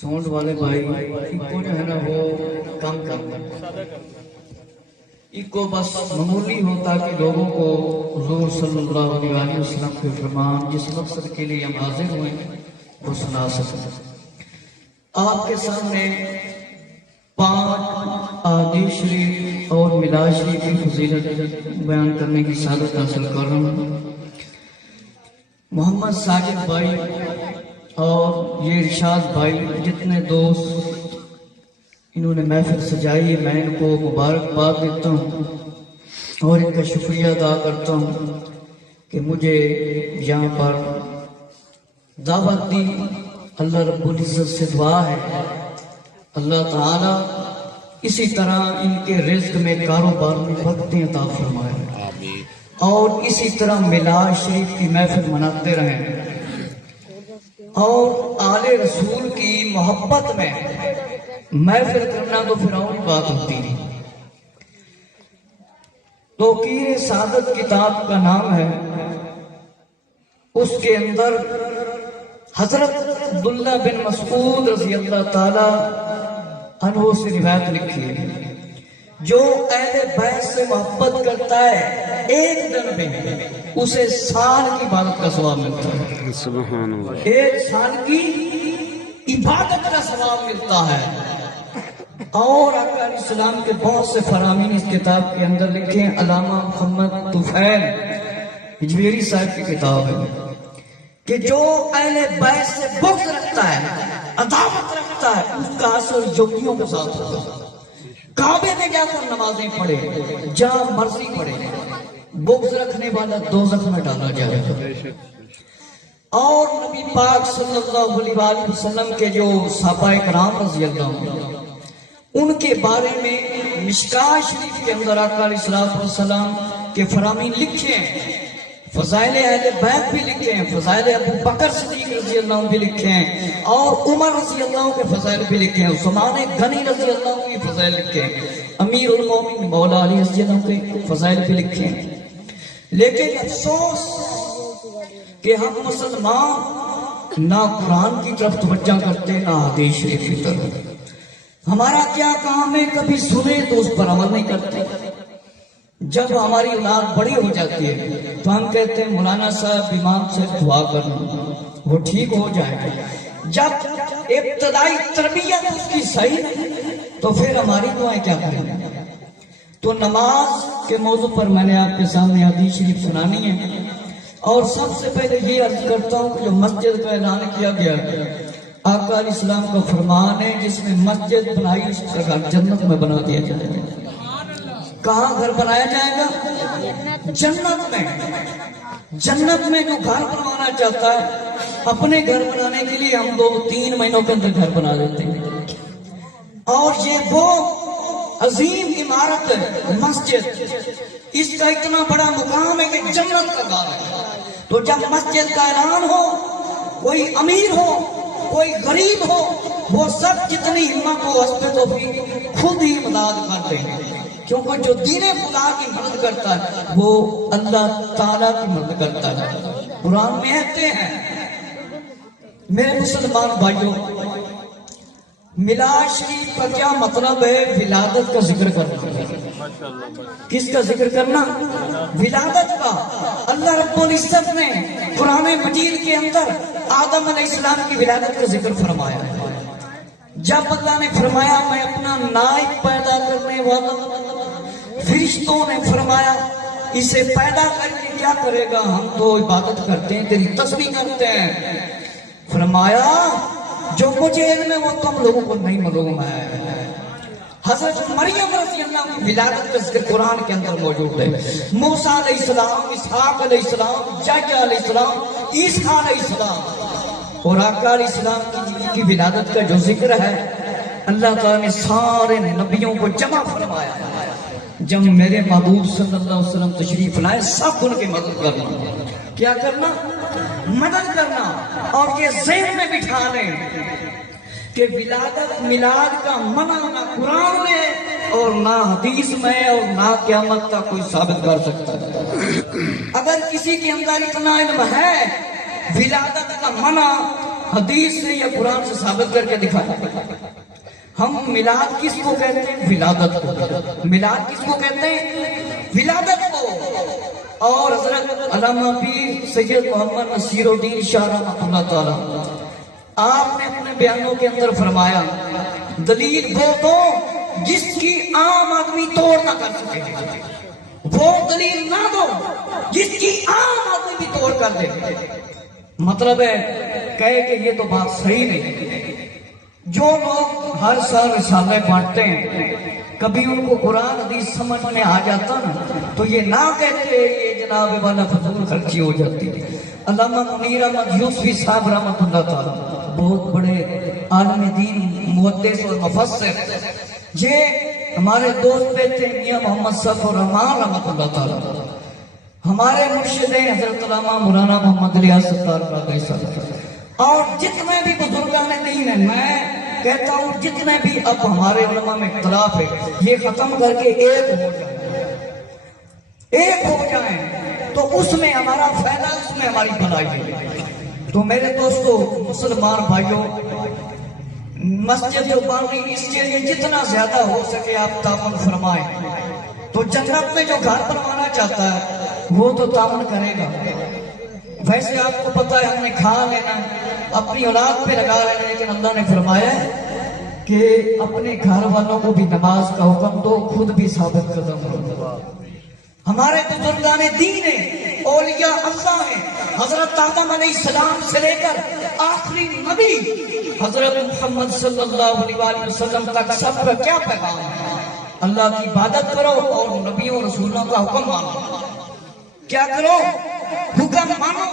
Sound والے بھائی کو جو ہے نا وہ کم کرنا، ایک کو بس معمولی ہوتا کہ لوگوں کو حضور صلی اللہ علیہ وسلم کے فرمان جس مقصد کے لیے ہم حاضر ہوئے وہ سنا سکیں۔ آپ کے سامنے 5 احادیث شریف اور میلاد شریف کی فضیلت بیان کرنے کی سعادت حاصل کر رہا ہوں۔ محمد ساجد بھائی اور یہ ارشاد بھائی جتنے دوست انہوں نے محفل سجائی ہے، میں ان کو مبارکباد دیتا ہوں اور ان کا شکریہ ادا کرتا ہوں کہ مجھے یہاں پر دعوت دی۔ اللہ رب العزت سے دعا ہے اللہ تعالی اسی طرح ان کے رزق میں کاروبار میں برکتیں عطا فرمائے اور اسی طرح میلاد شریف کی محفل مناتے رہیں اور آل رسول کی محبت میں محفل کرنا تو پھر اور بات ہوتی ہے۔ توقیر سعادت کتاب کا نام ہے، اس کے اندر حضرت عبداللہ بن مسعود رضی اللہ تعالی عنہ سے روایت لکھی ہے، جو اہل بیت سے محبت کرتا ہے ایک دن میں اسے سال کی عبادت کا ثواب ملتا ہے۔ سبحان اللہ۔ ایک سال کی عبادت کا ثواب ملتا ہے۔ اور آقا علیہ السلام کے بہت سے فرامین اس کتاب کے اندر لکھے ہیں۔ علامہ محمد طفیل ہجویری صاحب کی کتاب ہے کہ جو اہل بیت سے بغض رکھتا ہے، عداوت رکھتا ہے، اس کا اثر یہودیوں کے ساتھ ہوتا ہے۔ کعبے میں جا کر نمازیں پڑھے، جہاں مرضی پڑھے، بغض رکھنے والا دوزخ میں ڈالا جائے گا۔ اور نبی پاک صلی اللہ علیہ وسلم کے جو صحابہ کرام رضی اللہ عنہ ان کے بارے میں مشکاہ شریف کے اندر آقا علیہ السلام کے فرامین لکھے ہیں، فضائل اہل بیت بھی لکھے ہیں، فضائل ابو بکر صدیق رضی اللہ عنہ بھی لکھے ہیں اور عمر رضی اللہ عنہ کے فضائل بھی لکھے ہیں، عثمان غنی رضی اللہ عنہ کے فضائل لکھے ہیں، امیر المومنین مولا علی رضی اللہ عنہ کے فضائل بھی لکھے ہیں۔ لیکن افسوس کہ ہم مسلمان نہ قرآن کی طرف توجہ کرتے نہ حدیث شریف کی طرف۔ ہمارا کیا کام ہے، کبھی سنے تو اس پر عمل نہیں کرتے۔ جب ہماری اولاد بڑی ہو جاتی ہے تو ہم کہتے ہیں مولانا صاحب امام سے دعا کرنا وہ ٹھیک ہو جائے گا۔ جب ابتدائی تربیت اس کی صحیح نہیں تو پھر ہماری دعائیں کیا کریں گے؟ تو نماز کے موضوع پر میں نے آپ کے سامنے حدیث شریف سنانی ہے اور سب سے پہلے یہ عرض کرتا ہوں کہ جو مسجد کا اعلان کیا گیا آقا علیہ السلام کا فرمان ہے جس میں مسجد بنائی اس کا گھر جنت میں بنا دیا جائے گا۔ کہاں گھر بنایا جائے گا؟ جنت میں۔ جنت میں جو گھر بنوانا چاہتا ہے اپنے گھر بنانے کے لیے ہم 2-3 مہینوں کے اندر گھر بنا دیتے ہیں، اور یہ وہ عظیم عمارت ہے مسجد، اس کا اتنا بڑا مقام ہے کہ جنت کا گھر ہے۔ تو جب مسجد کا اعلان ہو، کوئی امیر ہو کوئی غریب ہو، وہ سب جتنی ہمت ہو حسب توفیق خود ہی امداد کرتے ہیں، کیونکہ جو دین خدا کی مدد کرتا ہے وہ اللہ تعالیٰ کی مدد کرتا ہے۔ قرآن میں کہتے ہیں میرے مسلمان بھائیوں، میلاد شریف کا کیا مطلب ہے؟ ولادت کا ذکر کرنا۔ کس کا ذکر کرنا؟ ولادت کا۔ اللہ رب العزت نے قرآن مجید کے اندر آدم علیہ السلام کی ولادت کا ذکر فرمایا۔ جب اللہ نے فرمایا میں اپنا نائب پیدا کرنے والا، فرشتوں نے فرمایا اسے پیدا کر کے کیا کرے گا؟ ہم تو عبادت کرتے ہیں، تیری تسبیح کرتے ہیں۔ فرمایا جو مجھے علم ہے وہ تم لوگوں کو نہیں معلوم ہے۔ حضرت مریم رضی اللہ عنہ کی ولادت کا ذکر قرآن کے اندر موجود ہے۔ موسیٰ علیہ السلام، اسحاق علیہ السلام، یحییٰ علیہ السلام، عیسیٰ علیہ السلام اور آقا علیہ السلام کی ولادت کا جو ذکر ہے اللہ تعالیٰ نے سارے نبیوں کو جمع فرمایا۔ جب میرے محبوب صلی اللہ علیہ وسلم تشریف لائے سب ان کی مدد کرنا۔ کیا کرنا؟ مدد کرنا، اور یہ ذہن میں بٹھا لیں کہ ولادت میلاد کا منع نہ قرآن میں اور نہ حدیث میں اور نہ قیامت کا کوئی ثابت کر سکتا ہے۔ اگر کسی کے اندر اتنا علم ہے ولادت کا منع حدیث سے یا قرآن سے ثابت کر کے دکھایا۔ ہم میلاد کس کو کہتے ہیں؟ ولادت کو۔ میلاد کس کو کہتے ہیں؟ ولادت کو۔ اور حضرت علامہ پیر سید محمد نصیر الدین شاہ رحمۃ اللہ تعالی، آپ نے اپنے بیانوں کے اندر فرمایا دلیل وہ دو جس کی عام آدمی توڑ نہ کر سکے، وہ دلیل نہ دو جس کی عام آدمی بھی توڑ کر دے۔ مطلب ہے کہے کہ یہ تو بات صحیح نہیں۔ جو لوگ ہر سال رسالے بانٹتے ہیں، کبھی ان کو قرآن حدیث سمجھ میں آ جاتا نا تو یہ نہ کہتے یہ جناب والا فضول خرچی ہو جاتی۔ علامہ منیر احمد یوسفی صاحب رحمۃ اللہ تعالی بہت بڑے عالم دین، محدث اور مفسر، یہ ہمارے دوست پہ تھے میاں محمد صفی الرحمان رحمۃ اللہ تعالی، ہمارے مرشد حضرت علامہ مولانا محمد الیاس ستار کا، اور جتنے بھی بزرگان دین ہیں، میں کہتا ہوں جتنے بھی اب ہمارے علماء میں اختلاف ہے یہ ختم کر کے ایک ہو جائیں، ایک ہو جائیں تو اس میں ہمارا فائدہ، اس میں ہماری بھلائی ہے۔ تو میرے دوستو مسلمان بھائیوں، مسجد جو بن رہی اس کے لیے جتنا زیادہ ہو سکے آپ تعاون فرمائیں۔ تو جنت میں جو گھر بنوانا چاہتا ہے وہ تو تعاون کرے گا۔ ویسے آپ کو پتا ہے ہم نے کھا لینا، اپنی اولاد پہ لگا لینا، لیکن اللہ نے فرمایا ہے کہ اپنے گھر والوں کو بھی نماز کا حکم دو، خود بھی ثابت قدم رہو۔ ہمارے بزرگان دین ہیں، اولیاء اللہ ہیں، حضرت آدم علیہ السلام سے لے کر آخری نبی حضرت محمد صلی اللہ علیہ وسلم تک سب کا کیا پیغام ہے؟ اللہ کی عبادت کرو اور نبیوں رسولوں کا حکم مانو۔ کیا کرو؟ حکم مانو۔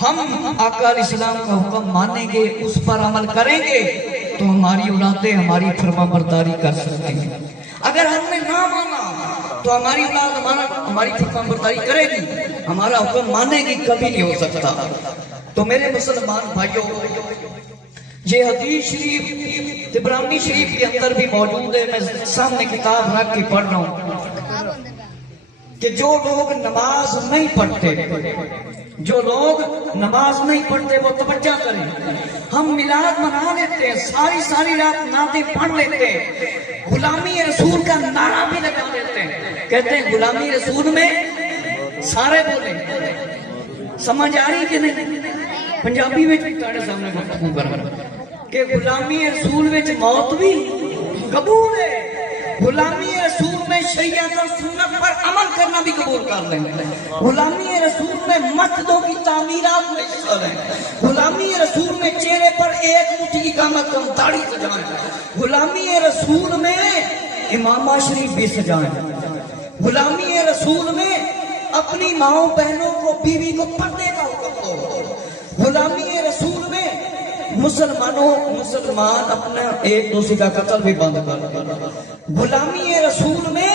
ہم آقا علیہ السلام کا حکم مانیں گے، اس پر عمل کریں گے تو ہماری اولادیں ہماری فرما برداری کر سکتی ہیں۔ اگر ہم نے نہ مانا تو ہماری اولاد ہماری فرما برداری کرے گی، ہمارا حکم مانے گی کبھی نہیں ہو سکتا۔ تو میرے مسلمان بھائیوں، یہ حدیث شریف عبرانی شریف کے اندر بھی موجود ہے، میں سامنے کتاب رکھ کے پڑھ رہا ہوں کہ جو لوگ نماز نہیں پڑھتے، جو لوگ نماز نہیں پڑھتے وہ توجہ کریں۔ ہم میلاد منا لیتے ہیں، ساری رات نعتیں پڑھ لیتے ہیں، غلامی رسول کا نعرہ بھی لگا دیتے ہیں، کہتے ہیں غلامی رسول میں سارے بولے۔ سمجھ آ رہی کہ نہیں؟ پنجابی میں تھوڑے سامنے گفتگو کر رہا ہوں کہ غلامی رسول میں موت بھی قبول ہے، غلامی رسول میں شریعت اور سنت پر عمل کرنا بھی قبول کر لیں، غلامی رسول میں مسجدوں کی تعمیرات میں حصہ لیں، غلامی رسول میں چہرے پر ایک مٹھی کا کم داڑھی سجائیں، غلامی رسول میں امامہ شریف بھی سجائیں، غلامی رسول میں اپنی ماؤں بہنوں کو، بیوی کو پردے کا حکم دو، غلامی رسول میں مسلمان اپنا ایک دوسرے کا قتل بھی بند کر دیں، غلامی رسول میں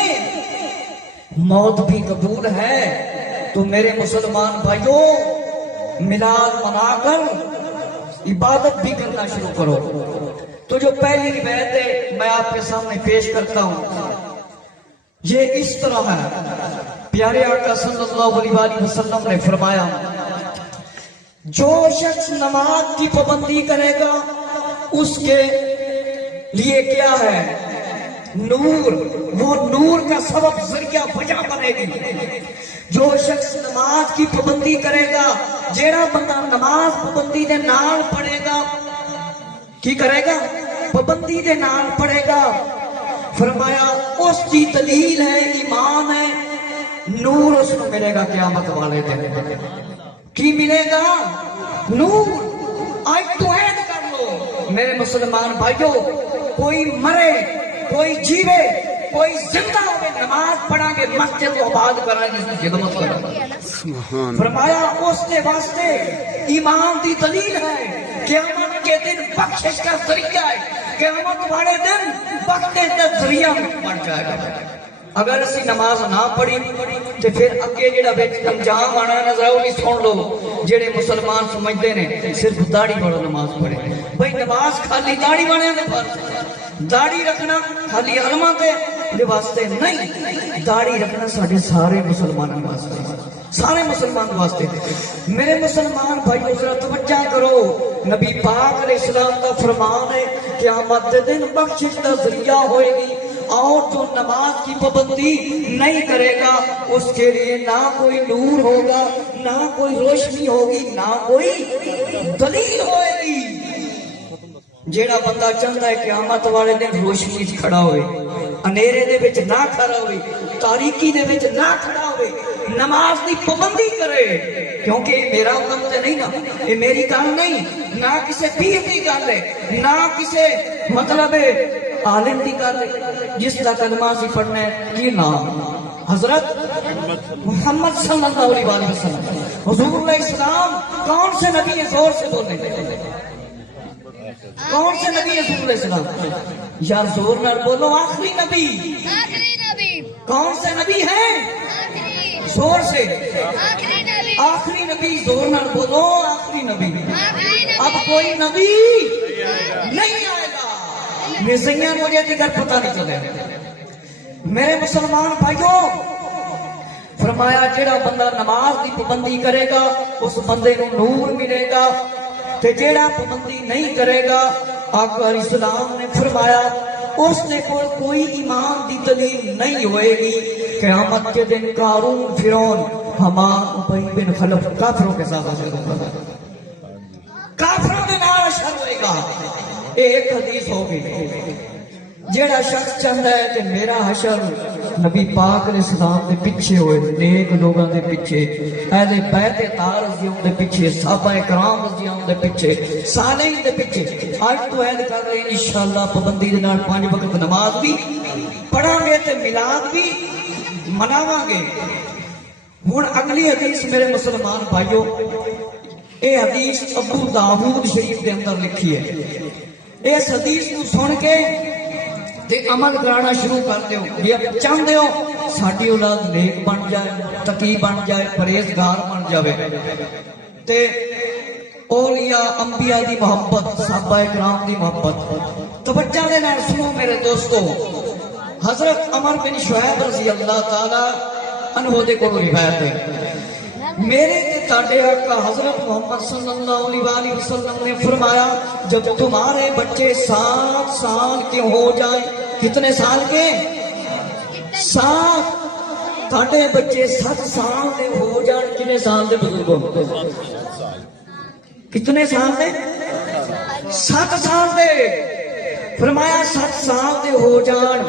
موت بھی قبول ہے۔ تو میرے مسلمان بھائیوں، میلاد منا کر عبادت بھی کرنا شروع کرو۔ تو جو پہلی روایت ہے میں آپ کے سامنے پیش کرتا ہوں، یہ اس طرح ہے۔ پیارے آقا صلی اللہ علیہ وسلم نے فرمایا جو شخص نماز کی پابندی کرے گا اس کے لیے کیا ہے؟ نور، وہ نور کا سبب ذریعہ وجہ بنے گی۔ جو شخص نماز کی پابندی کرے گا، جیڑا بندہ نماز پابندی دے نال پڑھے گا، کی کرے گا؟ پابندی دے نال پڑھے گا، فرمایا اس کی دلیل ہے، ایمان ہے، نور اس کو ملے گا قیامت والے دن۔ کی ملے گا؟ نور۔ آج تو عید کر لو میرے مسلمان بھائیوں، کوئی مرے، کوئی جیوے، کوئی زندہ ہوئے، نماز پڑھا کے مسجد کو آباد کرنا کی خدمت کرنا۔ فرمایا اس کے واسطے ایمان دی دلیل ہے، قیامت کے دن بخشش کا ذریعہ ہے، قیامت والے دن بخشش کا ذریعہ بن جائے گا۔ اگر اسی نماز نہ پڑھی تو پھر اگے جڑا انجام آنا نظر وہ بھی سن لو۔ جڑے مسلمان سمجھتے ہیں صرف داڑھی والا نماز پڑھے، بھائی نماز خالی داڑھی والے دے پاس، داڑھی رکھنا خالی علماء دے واسطے نہیں، داڑھی رکھنا سارے سارے مسلمانوں واسطے، سارے مسلمان واسطے۔ میرے مسلمان بھائیو ذرا توجہ کرو، نبی پاک علیہ السلام کا فرمان ہے قیامت کے دن بخشش کا ذریعہ ہوئے گی، اور جو نماز کی پابندی نہیں کرے گا اس کے لیے نہ کوئی نور ہوگا، نہ کوئی روشنی ہوگی، نہ کوئی دلیل ہوئے گی۔ جیڑا بندہ چاہتا ہے قیامت والے دن روشنی وچ کھڑا ہوئے، اندھیرے دے وچ نہ کھڑا ہوئے، تاریکی دے وچ نہ کھڑا ہوئے، نماز دی پابندی کرے، کیونکہ یہ میرا حکم تے نہیں نا، یہ میری گل نہیں، نہ کسی پیر دی گل ہے، نہ کسی مطلب عالم دی گل ہے، جس کا کلمہ سی پڑھنا ہے کی نام حضرت محمد صلی اللہ علیہ وسلم حضور علیہ السلام۔ کون سے نبی ہے؟ زور سے بولیں، کون سے نبی ہے حضور علیہ السلام؟ یار زور نہ بولو، آخری نبی۔ کون سے نبی ہیں؟ زور سے، آخری نبی، زور نہ بولو، آخری نبی۔ اب کوئی نبی نہیں آئے گا، مزیاں مجھے دیگر پتہ نہیں چلے۔ میرے مسلمان بھائیوں، فرمایا جیڑا بندہ نماز کی پابندی کرے گا اس بندے کو نور ملے گا، تے جیڑا پابندی نہیں کرے گا آقا علیہ السلام نے فرمایا اس نے کوئی ایمان دی دلیل نہیں ہوئے گی۔ قیامت کے دن قارون، فرعون، حمان، ابی بن خلف کافروں کے ساتھ حشر ہوگا، کافروں کے نال حشر ہوئے گا۔ ایک حدیث ہوگی، جیڑا شخص چاہتا ہے کہ میرا حشر نبی پاک علیہ السلام دے پیچھے ہوئے، نیک لوگاں دے پیچھے، اہل بیت طاہر رضی اللہ دے پیچھے، صحابہ کرام رضی اللہ دے پیچھے، صالحین دے پیچھے، آج تو عہد کر رہے ہیں انشاءاللہ پابندی دے نال 5 وقت نماز بھی پڑھاں گے تے میلاد بھی مناواں گے۔ ہن اگلی حدیث میرے مسلمان بھائیو، اے حدیث ابو داؤد شریف دے اندر لکھی ہے۔ اس حدیث کو سن کے تے عمل کرانا شروع کر دیو، یہ چاہتے ہو ساڈی اولاد نیک بن جائے، تقی بن جائے، پرہیزگار بن جائے، تے اولیاء انبیاء دی محبت، صحابہ کرام دی محبت۔ توجہ دے نال سنو میرے دوستو، حضرت عمر بن شعیب رضی اللہ تعالی عنہ دے کولوں روایت ہے، میرے تے تاڈے آقا حضرت محمد صلی اللہ علیہ وآلہ وسلم نے فرمایا جب تمہارے بچے 7 سال کے ہو جائیں، کتنے سال کے؟ 7۔ تاڈے بچے 7 سال کے ہو جائیں، کتنے سال کے بزرگوں؟ کتنے سال کے؟ 7 سال کے۔ فرمایا 7 سال کے ہو جائیں،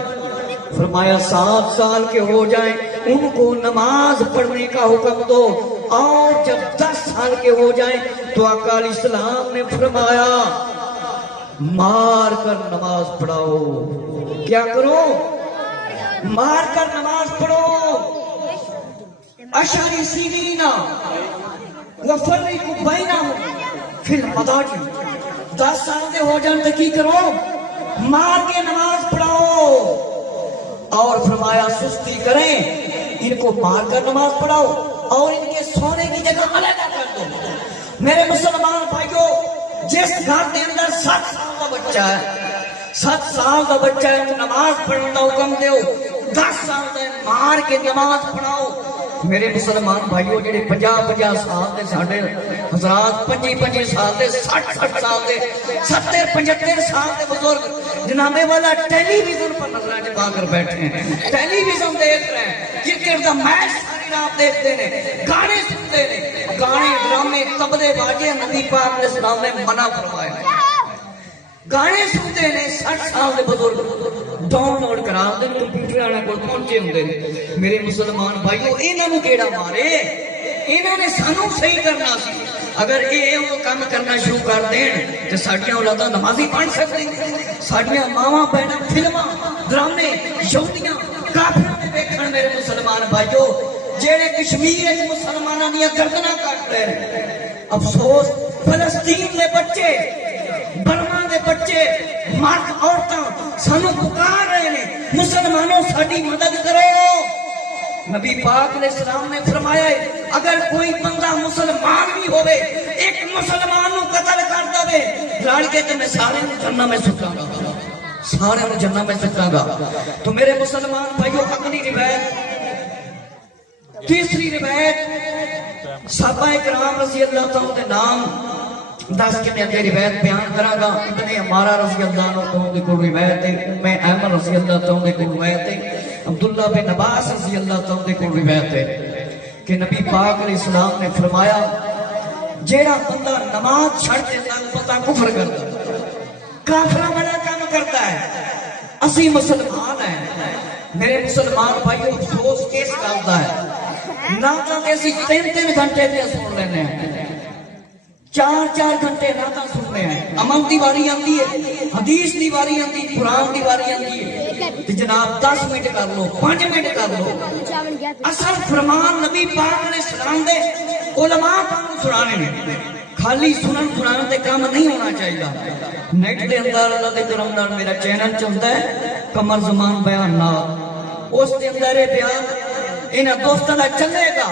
فرمایا 7 سال کے ہو جائیں ان کو نماز پڑھنے کا حکم دو، اور جب 10 سال کے ہو جائیں تو آقا علیہ السلام نے فرمایا مار کر نماز پڑھاؤ۔ کیا کرو؟ مار کر نماز پڑھو۔ اشاری سینینا وفرقوا بینہم فی المضاجع، 10 سال کے ہو جائیں تو کی کرو؟ مار کے نماز پڑھاؤ۔ اور فرمایا سستی کریں ان کو مار کر نماز پڑھاؤ اور ان کے سونے کی جگہ علیحدہ کر دو۔ میرے مسلمان بھائیوں، جس گھر کے اندر 7 سال کا بچہ ہے، 7 سال کا بچہ ہے تو نماز پڑھنے کا حکم دیو، 10 سال کا مار کے نماز پڑھاؤ۔ میرے مسلمان بھائیوں، جڑے 50 سال دے ساڈے حضرات، 25 سال دے، 60 سال دے، 70-75 سال دے بزرگ جنابے والا ٹیلی ویژن پر نظریں ٹکا کر بیٹھے ہیں، ٹیلی ویژن دیکھ رہے ہیں، کرکٹ کا میچ ساری رات دیکھتے ہیں، گانے سنتے ہیں، گانے، ڈرامے، تبلے باجے نبی پاک علیہ السلام نے منع فرمایا، گانے سنتے ہیں۔ 60 سال دے بزرگ ڈاؤن لوڈ کرا دے کمپیوٹر والے کول پہنچے ہوندے نے۔ میرے مسلمان بھائیو، انہاں نوں کیڑا مارے؟ انہاں نے سانوں صحیح کرنا سی۔ اگر یہ وہ کام کرنا شروع کر دین تو ساڈیاں اولاداں نمازی بن سکدی، ساڈیاں ماواں بہناں فلماں، ڈرامے، یہودیاں، کافراں دے ویکھن۔ میرے مسلمان بھائیو، جڑے کشمیر وچ مسلماناں دیاں گردناں کٹ رہے ہیں، افسوس فلسطین دے بچے، برما دے بچے، مرد عورتاں سانوں پکار رہے ہیں، مسلمانوں ساڈی مدد کرو۔ نبی پاک علیہ السلام نے فرمایا ہے اگر کوئی بندہ مسلمان بھی ہوئے، ایک مسلمان نو قتل کر دے، لڑ کے تو میں سارے جنت میں سٹاں گا، سارے جنت میں سٹاں گا۔ تو میرے مسلمان بھائیو، اگلی روایت، تیسری روایت، صحابہ کرام رضی اللہ تعالیٰ کے نام دس کے اندر روایت بیان کراں گا ابن عمارہ رضی اللہ عنہ تو دے کول روایت ہے، ام ایمن رضی اللہ تو دے کول روایت ہے، عبداللہ بن عباس رضی اللہ تو دے کول روایت ہے کہ نبی پاک علیہ السلام نے فرمایا جیڑا بندہ نماز چھڑ دیتا پتہ کفر کرتا، کافرہ والا کام کرتا ہے۔ اسی مسلمان ہیں میرے مسلمان بھائیو، افسوس کس گل دا ہے نہ کہ اسی 3 گھنٹے تے سن لینے ہیں، 4 گھنٹے نہ سننے ہیں، عمل دی واری آندی ہے، حدیث دی واری آندی ہے، قرآن دی واری آندی ہے تے جناب 10 منٹ کر لو، 5 منٹ کر لو۔ اصل فرمان نبی پاک علیہ السلام دے علماء پاک سنانے نے، خالی سنن سنانے تے کام نہیں ہونا چاہیے۔ نیٹ دے اندر اللہ دے کرم نال میرا چینل چلتا ہے قمر زمان بیانات، اس دے اندر یہ بیان انہاں دوستاں دا چلے گا،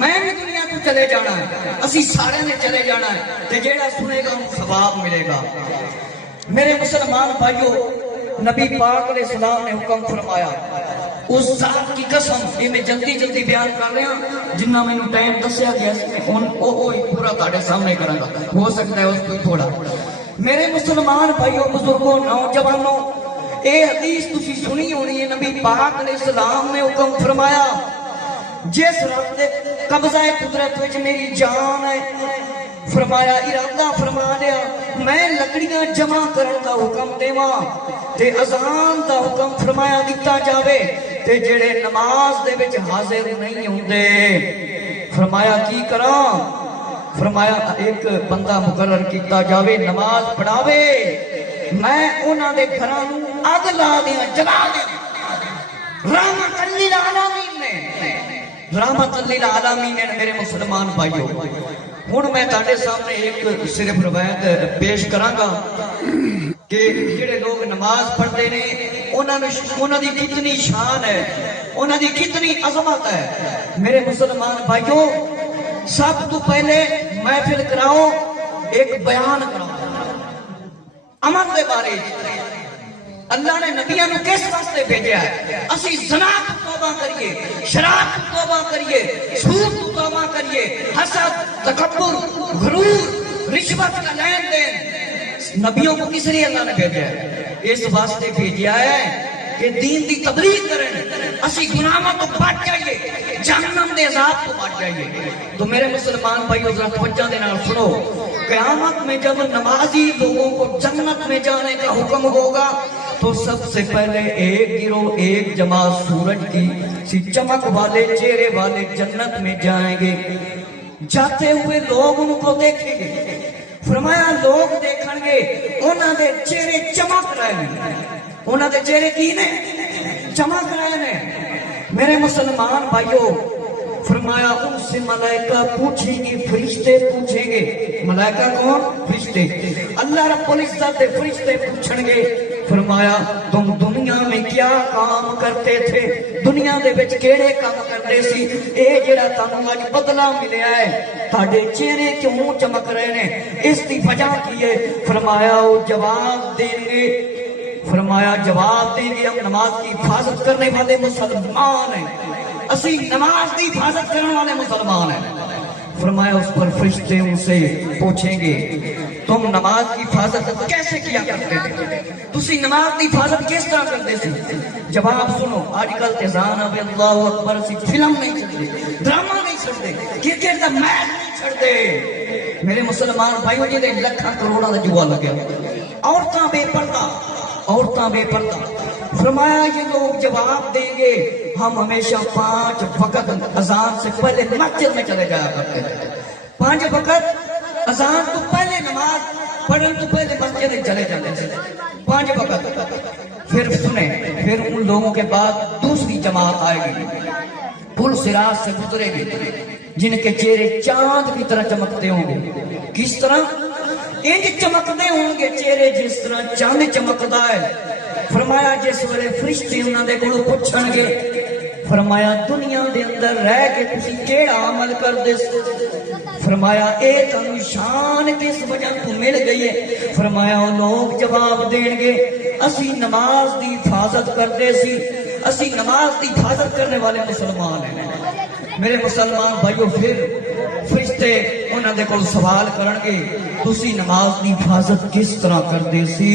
میں بھی دنیا کو چلے جانا ہے، اسی سارے نے چلے جانا ہے تے جیڑا سنے گا ان ثواب ملے گا۔ میرے مسلمان بھائیو، نبی پاک علیہ السلام نے حکم فرمایا، اس ذات کی قسم، یہ میں جلدی بیان کر رہا ہوں جنہ میں نے ٹائم دسیا گیا میں پورا تہاڈے سامنے کراں گا، ہو سکتا ہے اس کو تھوڑا۔ میرے مسلمان بھائیو بزرگوں نوجوانوں، اے حدیث تسی سنی ہونی ہے، نبی پاک علیہ السلام نے حکم فرمایا جس رب دے قبضہ قدرت وچ میری جان ہے، فرمایا ارادہ فرما لیا میں لکڑیاں جمع کرن دا حکم دیواں تے اذان دا حکم فرمایا دیتا جاوے تے جڑے نماز دے وچ حاضر نہیں ہوندے فرمایا کی کراں، فرمایا ایک بندہ مقرر کیتا جاوے نماز پڑھاوے، میں انہاں دے گھراں نوں اگ لا دیاں، جلا دیاں۔ رحمت للعالمین نے، رحمت للعالمین نے میرے مسلمان بھائیو۔ ہن میں تہاڈے سامنے ایک صرف روایت پیش کراں گا کہ جڑے لوگ نماز پڑھتے نے انہاں دی کتنی شان ہے، انہاں دی کتنی عظمت ہے۔ میرے مسلمان بھائیو، سب تو پہلے محفل کراؤ ایک بیان کراؤ امن دے بارے۔ اللہ نے نبیوں کو کس واسطے بھیجا ہے؟ اسی زنا تو توبہ کریے، شراب تو توبہ کریے، سود تو توبہ کریے، حسد، تکبر، غرور، رشوت کا لین دین۔ نبیوں کو کس لیے اللہ نے بھیجا ہے؟ اس واسطے بھیجا ہے کہ دین دی تبلیغ کریں، اسی گناہوں تو بچ جائیے، جہنم دے عذاب تو بچ جائیے۔ تو میرے مسلمان بھائیو ذرا توجہ دے نال سنو، قیامت میں جب نمازی لوگوں کو جنت میں جانے کا حکم ہوگا تو سب سے پہلے ایک گروہ، ایک جماعت سورج کی سی چمک والے چہرے والے جنت میں جائیں گے۔ جاتے ہوئے لوگ ان کو دیکھیں گے، فرمایا لوگ دیکھیں گے انہاں دے چہرے چمک رہے ہیں، انہاں دے چہرے کی نے چمک رہے ہیں۔ میرے مسلمان بھائیو، فرمایا ان سے ملائکہ پوچھیں گے، فرشتے پوچھیں گے۔ ملائکہ کون؟ فرشتے۔ اللہ رب العزت دے فرشتے پوچھیں گے، فرمایا تم دنیا میں کیا کام کرتے تھے، دنیا دے وچ کیڑے کام کرتے سی، اے جڑا تانوں اج بدلہ ملیا ہے، تہاڈے چہرے کیوں چمک رہے نے، اس دی وجہ کی ہے؟ فرمایا وہ جواب دیں گے، فرمایا جواب دیں گے ہم نماز کی حفاظت کرنے والے مسلمان ہیں، اسی نماز کی حفاظت کرنے والے مسلمان ہیں۔ فرمایا اس پر فرشتے ان سے پوچھیں گے تم نماز کی حفاظت کیسے کیا کرتے تھے، تسی نماز کی حفاظت کس طرح کرتے تھے؟ جواب سنو، آج کل تیزان اب اللہ اکبر سی فلم نہیں چھڑتے، ڈرامہ نہیں چھڑتے، کرکٹ دا میچ نہیں چھڑتے۔ میرے مسلمان بھائیو جی لکھاں کروڑاں دا جوا لگیا، عورتاں بے پردہ، عورتاں بے پردہ۔ فرمایا یہ لوگ جواب دیں گے ہم ہمیشہ 5 وقت اذان سے پہلے مسجد میں چلے جایا کرتے تھے، 5 وقت اذان تو پہلے نماز پڑھنے تو پہلے مسجد میں چلے جاتے تھے، 5 وقت۔ پھر سنیں، پھر ان لوگوں کے بعد دوسری جماعت آئے گی، پل صراط سے گزرے گی، جن کے چہرے چاند کی طرح چمکتے ہوں گے۔ کس طرح؟ انج چمکتے ہوں گے چہرے جس طرح چاند چمکتا ہے۔ فرمایا جس ویلے فرشتے انہاں دے کولوں پوچھن گے، فرمایا دنیا دے اندر رہ کے تسی کیڑا عمل کردے سی؟ فرمایا اے تانوں شان کس وجہ تو مل گئی ہے؟ فرمایا وہ لوگ جواب دین گے اسی نماز دی حفاظت کردے سی، اسی نماز دی حفاظت کرنے والے مسلمان ہیں۔ میرے مسلمان بھائیو، پھر فرشتے انہاں دے کول سوال کرنگے تسی نماز دی حفاظت کس طرح کردے سی؟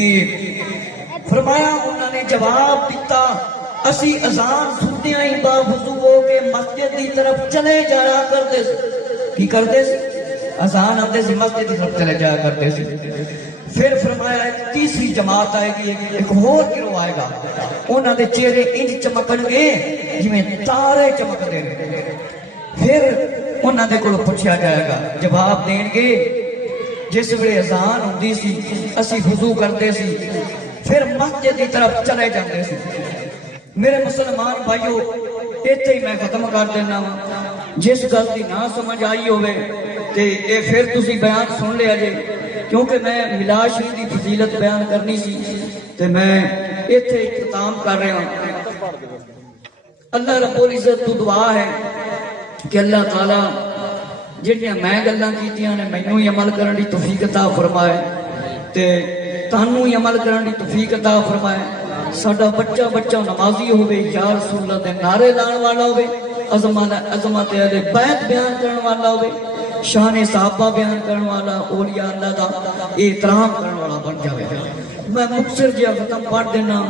فرمایا انہاں نے جواب دیتا اسی اذان سنتے ہی با وضو ہو کے مسجد دی طرف چلے جایا کرتے سی۔ کی کرتے سی؟ اذان آتے سی مسجد دی طرف چلے جایا کرتے سی۔ پھر فرمایا ایک تیسری جماعت آئے گی، ایک اور گروہ آئے گا، انہاں دے چہرے انج چمکن گے جویں تارے چمک دے رہے۔ پھر انہاں دے کولوں پوچھا جائے گا، جواب دین گے جس ویلے اذان ہوندی سی اسی وضو کرتے سی پھر مسجد دی طرف چلے جاندے سی۔ میرے مسلمان بھائیو ایتھے ہی میں ختم کر دینا، جس گل دی نہ سمجھ آئی ہوئے تے اے پھر تسی بیان سن لیا جے، کیونکہ میں میلاد شریف دی فضیلت بیان کرنی سی تے میں ایتھے اختتام کر رہا ہوں۔ اللہ رب العزت تو دعا ہے کہ اللہ تعالیٰ جہاں میں گلاں کیتیاں نے مینوں ہی عمل کرن دی توفیق عطا فرمائے تے تانوں ہی عمل کرن دی توفیق عطا فرمائے۔ ساڈا بچہ بچہ نمازی ہوئے، یا رسول اللہ دے نعرے لان والا ہوئے، عظمت اہل بیت بیان کرن والا ہوئے، شان صحابہ بیان کرن والا، اولیاء اللہ دا احترام کرن والا بن جاوے۔ میں مختصر جہا ختم پڑھ دینا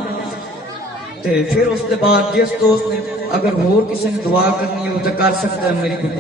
تے پھر اس کے بعد جس دوست نے اگر اور کسی نے دعا کرنی ہو تو کر سکتا ہے، میری کوئی